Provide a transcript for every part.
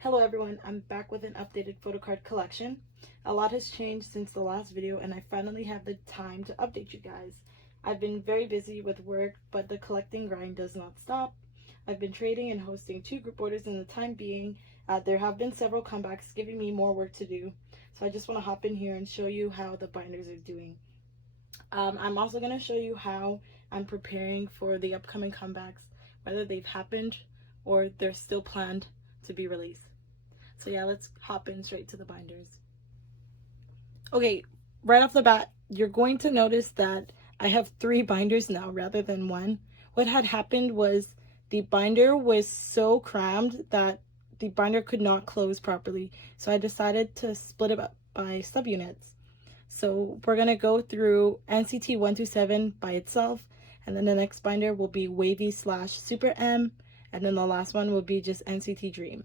Hello everyone, I'm back with an updated photocard collection. A lot has changed since the last video and I finally have the time to update you guys. I've been very busy with work, but the collecting grind does not stop. I've been trading and hosting 2 group orders in the time being. There have been several comebacks giving me more work to do, so I just want to hop in here and show you how the binders are doing. I'm also going to show you how I'm preparing for the upcoming comebacks, whether they've happened or they're still planned to be released. So yeah, let's hop in straight to the binders. Okay, right off the bat, you're going to notice that I have 3 binders now rather than 1. What had happened was the binder was so crammed that the binder could not close properly. So I decided to split it up by subunits. So we're going to go through NCT 127 by itself, and then the next binder will be Wavy / Super M, and then the last one will be just NCT Dream.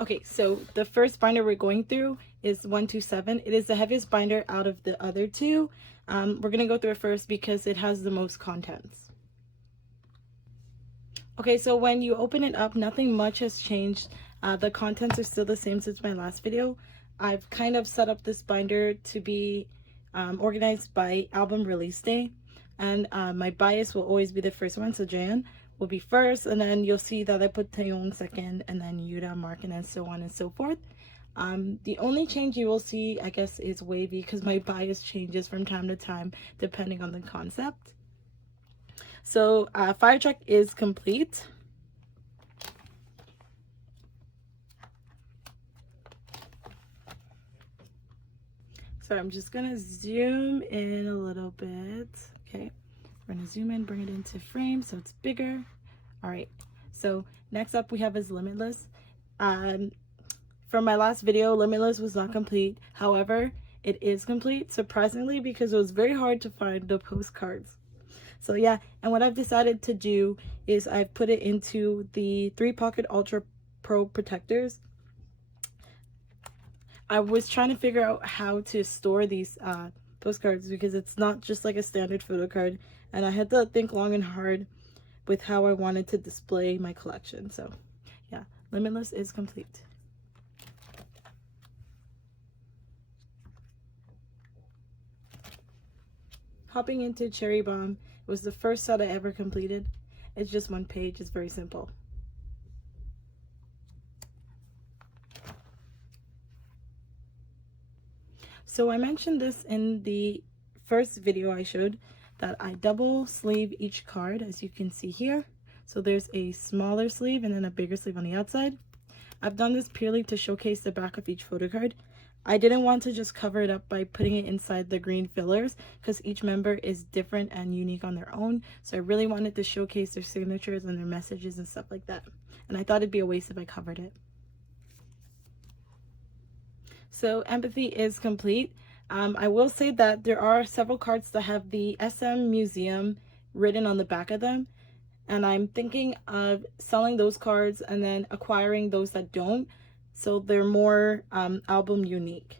Okay, so the first binder we're going through is 127. It is the heaviest binder out of the other 2. We're going to go through it first because it has the most contents. Okay, so when you open it up, nothing much has changed. The contents are still the same since my last video. I've kind of set up this binder to be organized by album release day. And my bias will always be the first one, so Jan will be first, and then you'll see that I put Taeyong second, and then Yuda, Mark, and then so on and so forth. The only change you will see, I guess, is Wavy, because my bias changes from time to time depending on the concept. So Fire Truck is complete. So I'm just gonna zoom in a little bit. Okay, we're gonna zoom in, bring it into frame so it's bigger. All right, so next up we have is Limitless. From my last video, Limitless was not complete. However, it is complete, surprisingly, because it was very hard to find the postcards. So yeah, and what I've decided to do is I've put it into the 3-pocket Ultra Pro protectors. I was trying to figure out how to store these postcards because it's not just like a standard photo card, and I had to think long and hard with how I wanted to display my collection. So yeah, Limitless is complete. Hopping into Cherry Bomb, it was the first set I ever completed. It's just 1 page, it's very simple. So I mentioned this in the first video I showed, that I double sleeve each card, as you can see here. So there's a smaller sleeve and then a bigger sleeve on the outside. I've done this purely to showcase the back of each photo card. I didn't want to just cover it up by putting it inside the green fillers because each member is different and unique on their own. So I really wanted to showcase their signatures and their messages and stuff like that. And I thought it'd be a waste if I covered it. So Empathy is complete. I will say that there are several cards that have the SM Museum written on the back of them, and I'm thinking of selling those cards and then acquiring those that don't, so they're more album unique.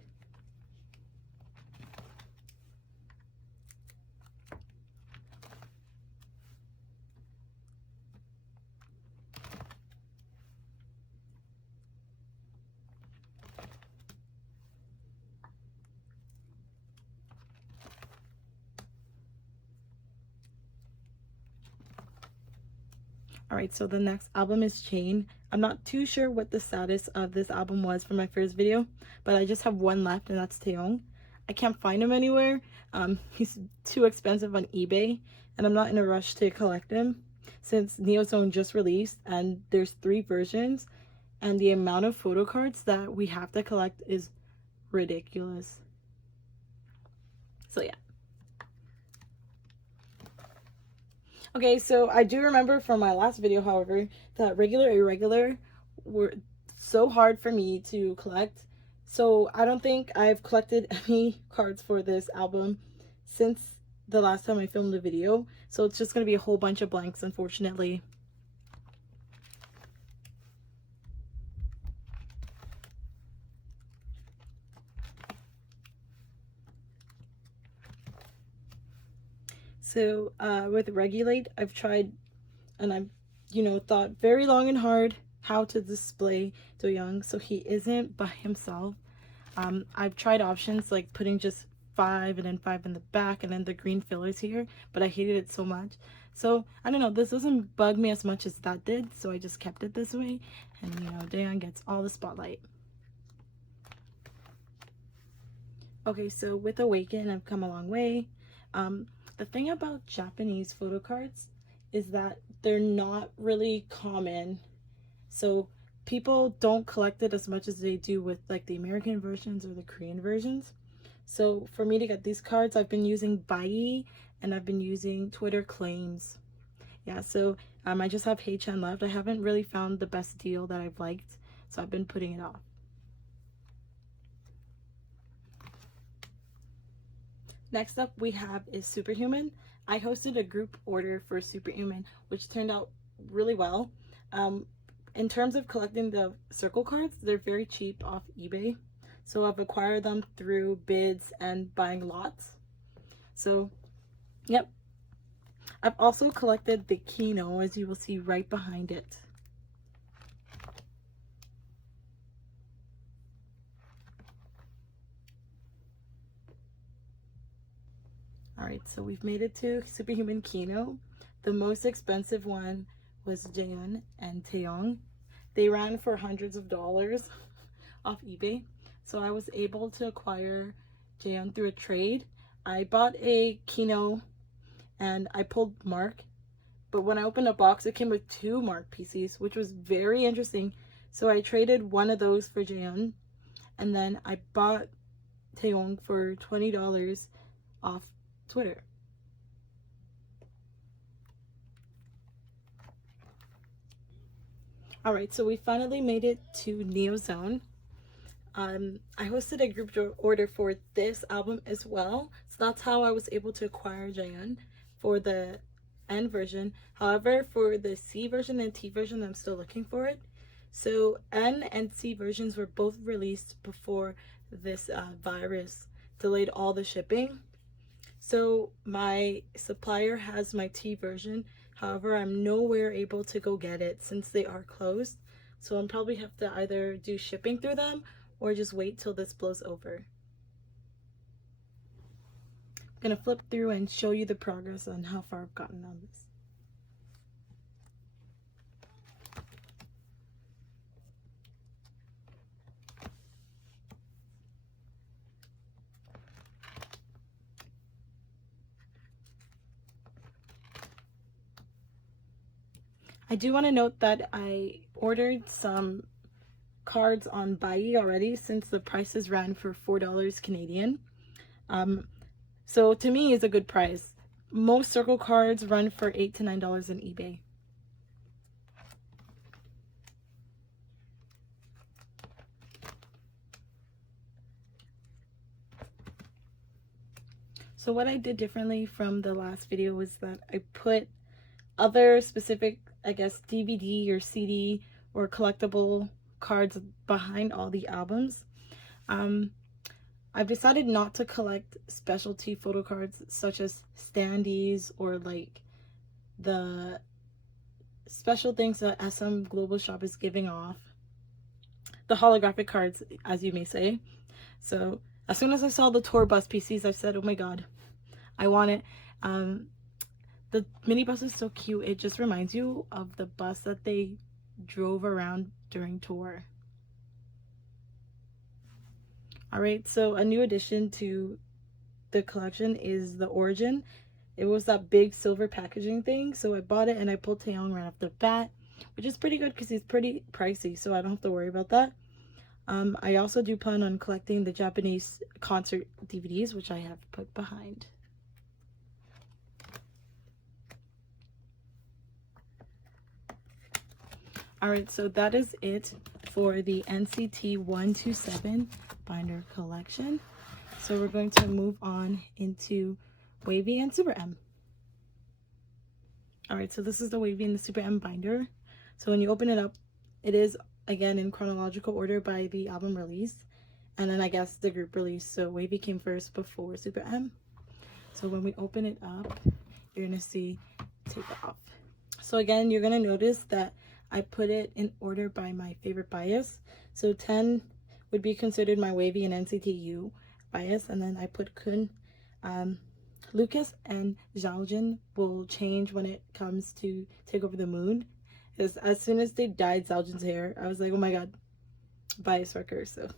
All right, so the next album is Chain. I'm not too sure what the status of this album was for my first video, but I just have 1 left, and that's Taeyong. I can't find him anywhere. He's too expensive on eBay, and I'm not in a rush to collect him since Neozone just released, and there's 3 versions, and the amount of photo cards that we have to collect is ridiculous. So yeah. Okay, so I do remember from my last video, however, that regular irregular were so hard for me to collect. So I don't think I've collected any cards for this album since the last time I filmed the video. So it's just going to be a whole bunch of blanks, unfortunately. So with Regulate, I've tried and I've, thought very long and hard how to display Do Young so he isn't by himself. I've tried options like putting just 5 and then 5 in the back and then the green fillers here, but I hated it so much. So I don't know, this doesn't bug me as much as that did, so I just kept it this way. And you know, Daeyeon gets all the spotlight. Okay, so with Awaken, I've come a long way. The thing about Japanese photo cards is that they're not really common. So people don't collect it as much as they do with like the American versions or the Korean versions. So for me to get these cards, I've been using Bai and I've been using Twitter claims. Yeah, so I just have Hey-chan left. I haven't really found the best deal that I've liked, so I've been putting it off. Next up we have is Superhuman. I hosted a group order for Superhuman, which turned out really well. In terms of collecting the circle cards, they're very cheap off eBay. So I've acquired them through bids and buying lots. So, yep. I've also collected the Kino, as you will see right behind it. Alright, so we've made it to Superhuman Kino. The most expensive one was Jaehyun and Taeyong. They ran for hundreds of dollars off eBay. So I was able to acquire Jaehyun through a trade. I bought a Kino and I pulled Mark. But when I opened the box, it came with 2 Mark PCs, which was very interesting. So I traded one of those for Jaehyun. And then I bought Taeyong for $20 off Twitter. Alright, so we finally made it to Neozone. I hosted a group order for this album as well. So that's how I was able to acquire Jaehyun for the N version. However, for the C version and T version, I'm still looking for it. So N and C versions were both released before this virus delayed all the shipping. So my supplier has my T version. However, I'm nowhere able to go get it since they are closed. So I'll probably have to either do shipping through them or just wait till this blows over. I'm gonna flip through and show you the progress on how far I've gotten on this. I do want to note that I ordered some cards on Bai already since the prices ran for $4 Canadian. So to me is a good price. Most circle cards run for $8 to $9 on eBay. So what I did differently from the last video was that I put other specific, I guess, DVD or CD or collectible cards behind all the albums. I've decided not to collect specialty photo cards such as standees or like the special things that SM Global Shop is giving off. The holographic cards, as you may say. So as soon as I saw the tour bus PCs, I said, oh my god, I want it. The mini bus is so cute. It just reminds you of the bus that they drove around during tour. Alright, so a new addition to the collection is the Origin. It was that big silver packaging thing, so I bought it and I pulled Taeyong right off the bat, which is pretty good because he's pretty pricey, so I don't have to worry about that. I also do plan on collecting the Japanese concert DVDs, which I have put behind. Alright, so that is it for the NCT 127 binder collection. So we're going to move on into Wavy and Super M. Alright, so this is the Wavy and the Super M binder. So when you open it up, it is again in chronological order by the album release. And then I guess the group release. So Wavy came first before Super M. So when we open it up, you're going to see take it off. So again, you're going to notice that I put it in order by my favorite bias. So 10 would be considered my wavy and NCTU bias, and then I put Kun. Lucas and Xiaojin will change when it comes to Take Over the Moon. Because as soon as they dyed Xiaojin's hair, I was like, oh my god, bias wrecker. So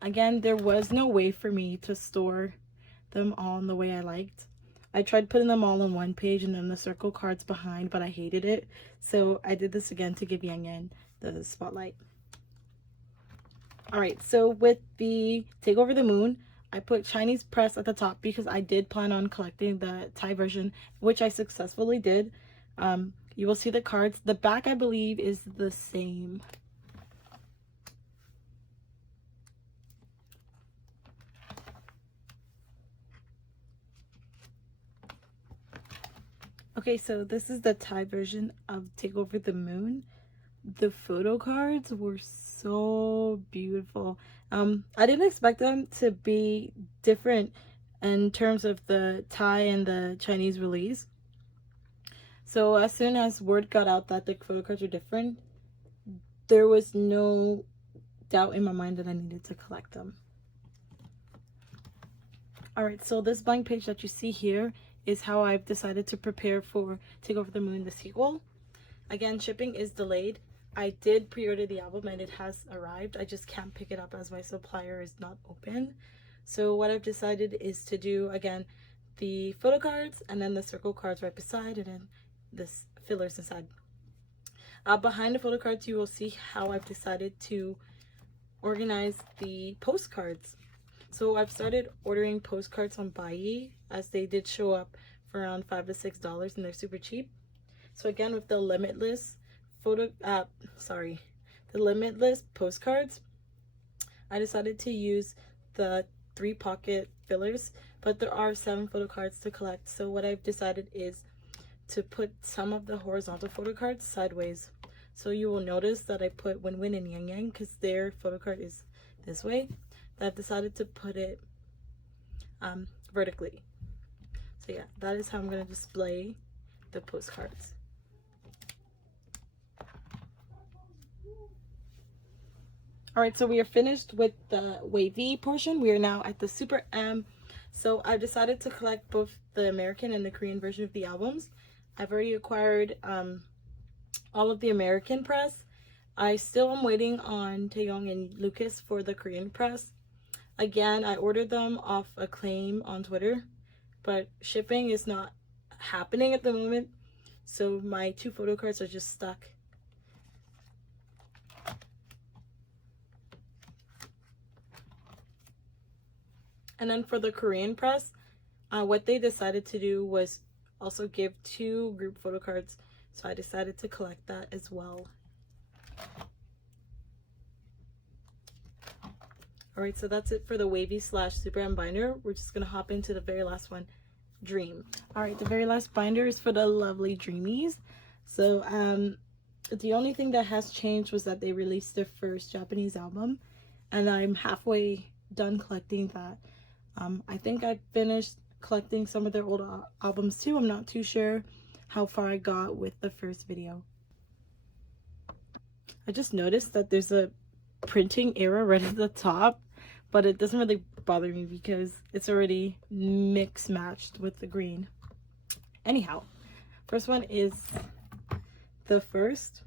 again, there was no way for me to store them all in the way I liked. I tried putting them all on one page and then the circle cards behind, but I hated it. So I did this again to give Yang Yan the spotlight. Alright, so with the Take Over the Moon, I put Chinese press at the top because I did plan on collecting the Thai version, which I successfully did. You will see the cards. The back, I believe, is the same. Okay, so this is the Thai version of Take Over the Moon. The photo cards were so beautiful. I didn't expect them to be different in terms of the Thai and the Chinese release. So as soon as word got out that the photo cards were different, there was no doubt in my mind that I needed to collect them. Alright, so this blank page that you see here is how I've decided to prepare for Take Over the Moon, the sequel. Again, shipping is delayed. I did pre-order the album and it has arrived. I just can't pick it up as my supplier is not open. So what I've decided is to do, again, the photo cards and then the circle cards right beside, and then this fillers inside. Behind the photo cards, you will see how I've decided to organize the postcards. So I've started ordering postcards on Buyee, as they did show up for around $5 to $6 and they're super cheap. So again, with the limitless limitless postcards, I decided to use the 3 pocket fillers, but there are 7 photo cards to collect. So what I've decided is to put some of the horizontal photo cards sideways. So you will notice that I put Win Win and Yang Yang because their photo card is this way. I've decided to put it vertically. So yeah, that is how I'm going to display the postcards. Alright, so we are finished with the wavy portion. We are now at the Super M. So I've decided to collect both the American and the Korean version of the albums. I've already acquired all of the American press. I still am waiting on Taeyong and Lucas for the Korean press. Again, I ordered them off a claim on Twitter, but shipping is not happening at the moment. So my 2 photo cards are just stuck. And then for the Korean press, what they decided to do was also give 2 group photo cards. So I decided to collect that as well. Alright, so that's it for the wavy / Super M binder. We're just going to hop into the very last one, Dream. Alright, the very last binder is for the lovely Dreamies. So the only thing that has changed was that they released their first Japanese album, and I'm halfway done collecting that. I think I finished collecting some of their old albums too. I'm not too sure how far I got with the first video. I just noticed that there's a printing error right at the top, but it doesn't really bother me because it's already mix matched with the green. Anyhow, first one is the first.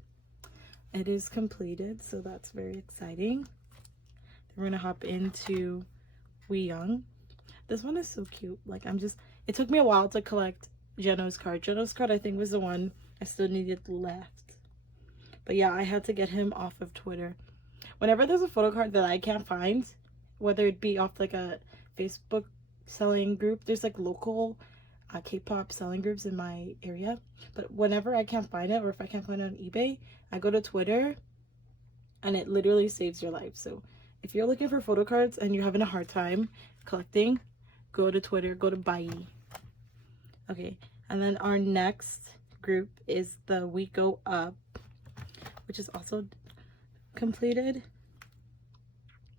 It is completed, so that's very exciting. We're gonna hop into We Young. This one is so cute. Like, it took me a while to collect Jeno's card. Jeno's card, I think, was the one I still needed left. But yeah, I had to get him off of Twitter. Whenever there's a photo card that I can't find, whether it be off like a Facebook selling group, there's like local K-pop selling groups in my area. But whenever I can't find it, or if I can't find it on eBay, I go to Twitter and it literally saves your life. So if you're looking for photo cards and you're having a hard time collecting, go to Twitter, go to Buyee. Okay, and then our next group is the We Go Up, which is also completed.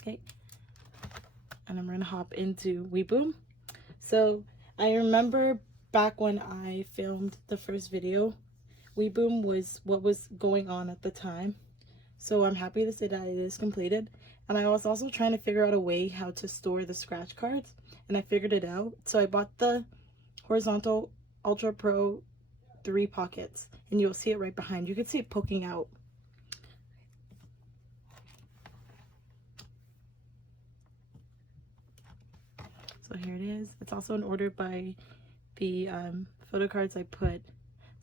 Okay, and I'm gonna hop into We Boom. So I remember back when I filmed the first video, Weeboom was what was going on at the time. So I'm happy to say that it is completed. And I was also trying to figure out a way how to store the scratch cards, and I figured it out. So I bought the horizontal Ultra Pro 3 pockets, and you'll see it right behind. You can see it poking out. So here it is. It's also an order by the Photocards I put.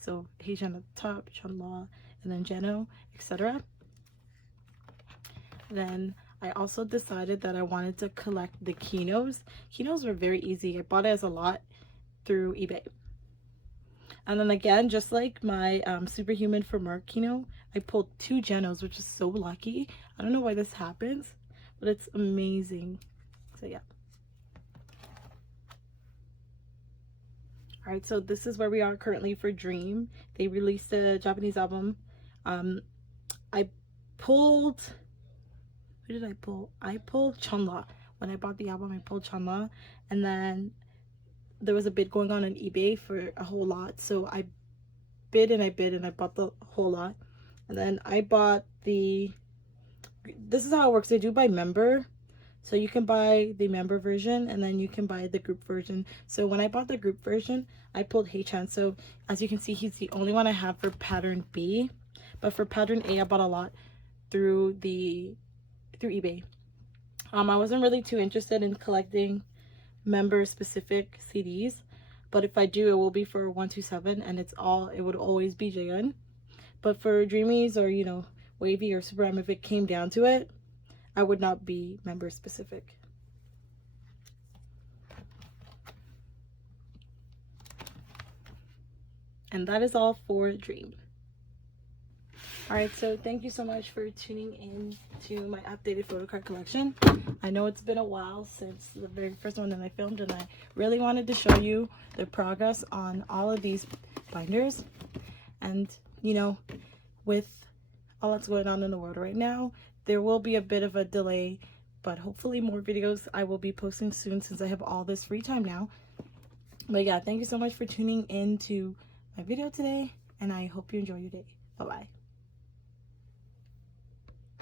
So Haechan at the top, Chunla, and then Jeno, etc. Then I also decided that I wanted to collect the Kinos. Kinos were very easy. I bought it as a lot through eBay. And then again, just like my Superhuman for Mark Kino, I pulled 2 Genos, which is so lucky. I don't know why this happens, but it's amazing. So yeah. Alright, so this is where we are currently for Dream. They released a Japanese album. I pulled... Who did I pull? I pulled Chunla. When I bought the album, I pulled Chunla. And then there was a bid going on eBay for a whole lot. So I bid and I bought the whole lot. And then I bought the... This is how it works. They do by member. So you can buy the member version and then you can buy the group version. So when I bought the group version, I pulled Haechan. So as you can see, he's the only one I have for pattern B. But for pattern A, I bought a lot through eBay. I wasn't really too interested in collecting member specific CDs, but if I do, it will be for 127, and it would always be Jaehyun. But for Dreamies or, you know, Wavy or Super M, if it came down to it, I would not be member specific. And that is all for Dream. Alright, so thank you so much for tuning in to my updated photocard collection. I know it's been a while since the very first one that I filmed, and I really wanted to show you the progress on all of these binders. And, you know, with all that's going on in the world right now, there will be a bit of a delay, but hopefully more videos I will be posting soon since I have all this free time now. But yeah, thank you so much for tuning in to my video today, and I hope you enjoy your day. Bye-bye.